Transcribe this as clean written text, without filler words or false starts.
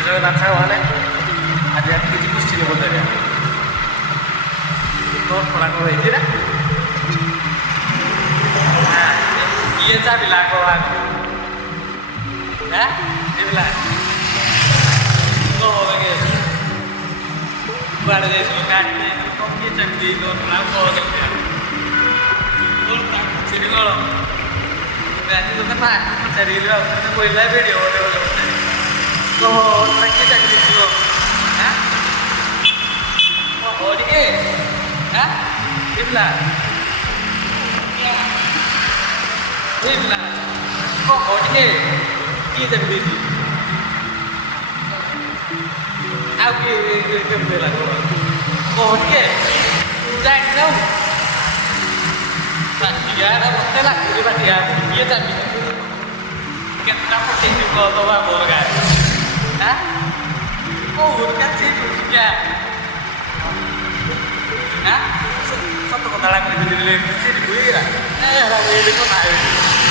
ଜୟ ଜଗନ୍ନାଥ ମାନେ ଆଜି ଆଜି କିଛି କୋଶ୍ଚିନ୍ ପଚାରିବା ତୋର ଖୋଳା କ'ଣ ହେଇଛି ନା କିଏ ଚାବିଲା ଆଗ ଆଗ ଏବିଲା କୁଆଡ଼େ ଯାଇଥିଲୁ ଗାଡ଼ି ଯାଇଥିଲୁ କ'ଣ କିଏ ଚାବି ଦେଇ ତୋର ଖୋଳା କ'ଣ ଦେଖିବା ସେଠି କ'ଣ ଆଜି ତୋତେ ଫାଷ୍ଟ ପଚାରିଲି ଆଉ ତୋତେ କହିଲା ଭିଡ଼ିଓ ଗୋଟେ ବୋଲେ ପଚାରି କିଏ ଚାବି ଦେଇଥିବ ଟିକେ ଏବିଲା ଏବିଲା ଟିକେ କିଏ ଚାବି ଦେଇଛି ଆଉ କିଏ କେମିତି ହେଲା ଟିକେ ଜାଣିଥାଉ ବାଟିଆ ମୋତେ ଲାଗୁଛି ବାଟିଆ କିଏ ଚାବି କେତେଟା ପକେଇଛୁ ତ ବାପର ଗାଁରେ କୋଉଠି କାଛି କିଆ ସତ କଥାଟା କହିଥିଲି ସେଠି ବୁଝିଲା କଥା